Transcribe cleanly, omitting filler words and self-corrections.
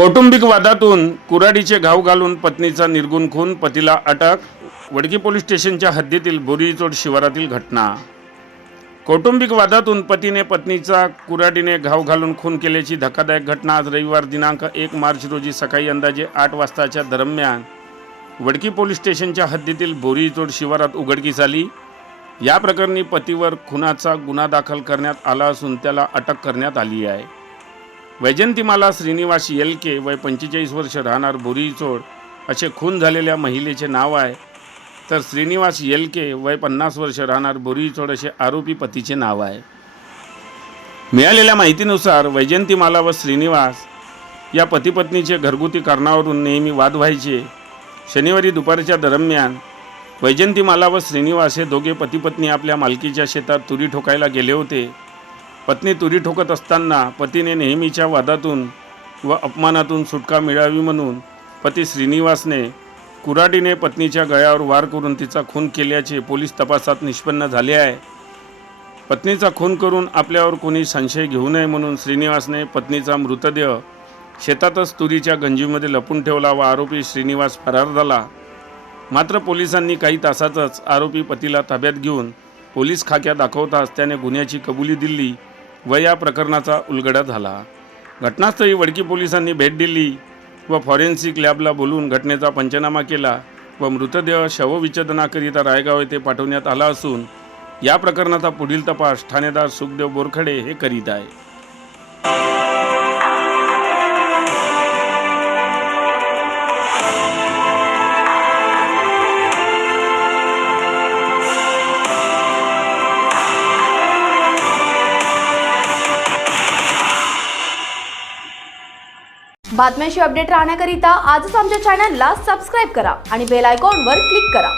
कौटुंबिक वादातून कुऱ्हाडीचे घाव घालून पत्नीचा निर्गुण खून, पतीला अटक। वडकी पोलीस स्टेशनच्या हद्दीतील बोरीचोड शिवारातील घटना। कौटुंबिक वादातून पतीने पत्नीचा कुऱ्हाडीने घाव घालून खून केल्याची धक्कादायक घटना आज रविवार दिनांक 1 मार्च रोजी सकाळी अंदाजे 8 वाजताच्या दरम्यान वडकी पोलीस स्टेशनच्या हद्दीतील बोरीचोड शिवारात उघडकीस आली। या प्रकरणी पतीवर खुनाचा गुन्हा दाखल करण्यात आला असून त्याला अटक करण्यात आली आहे। वैजंतीमाला श्रीनिवास येलके वय 45 वर्ष राहणार बोरीचोड असे खून झालेल्या महिलेचे नाव आहे, तर श्रीनिवास येलके वय 50 वर्ष राहणार बोरीचोड असे आरोपी पतीचे नाव आहे। मिळालेल्या माहितीनुसार वैजंतीमाला व श्रीनिवास या पतीपत्नीचे घरगुती कारणावरून नेहमी वाद व्हायचे। शनिवारी दुपारच्या दरम्यान वैजंतीमाला व श्रीनिवास हे दोघे पतीपत्नी आपल्या मालकीच्या शेतात तुरी ठोकायला गेले होते। पत्नी तुरी ठोकत असताना पतीने नेहमीच्या वादातून व अपमानातून सुटका मिळावी म्हणून पती श्रीनिवासने कुऱ्हाडीने पत्नीच्या गळ्यावर वार करून तिचा खून केल्याचे पोलीस तपासात निष्पन्न झाले आहे। पत्नीचा खून करून आपल्यावर कोणी संशय घेऊ नये म्हणून श्रीनिवासने पत्नीचा मृतदेह शेतातच तुरीच्या गंजीमध्ये लपून ठेवला व आरोपी श्रीनिवास फरार झाला। मात्र पोलिसांनी काही तासातच आरोपी पतीला ताब्यात घेऊन पोलीस खाक्या दाखवताच त्याने गुन्ह्याची कबुली दिली व या प्रकरणाचा उलगडा झाला। घटनास्थळी वडकी पोलिसांनी भेट दिली व फॉरेन्सिक लॅबला बोलवून घटनेचा पंचनामा केला व मृतदेह शवविच्छेदनाकरिता रायगाव येथे पाठवण्यात आला असून या प्रकरणाचा पुढील तपास ठाणेदार सुखदेव बोरखडे हे करीत आहे। बातम्यांशी अपडेट राहण्याकरिता आजच आमच्या चॅनलला सबस्क्राइब करा आणि बेल आयकॉनवर क्लिक करा।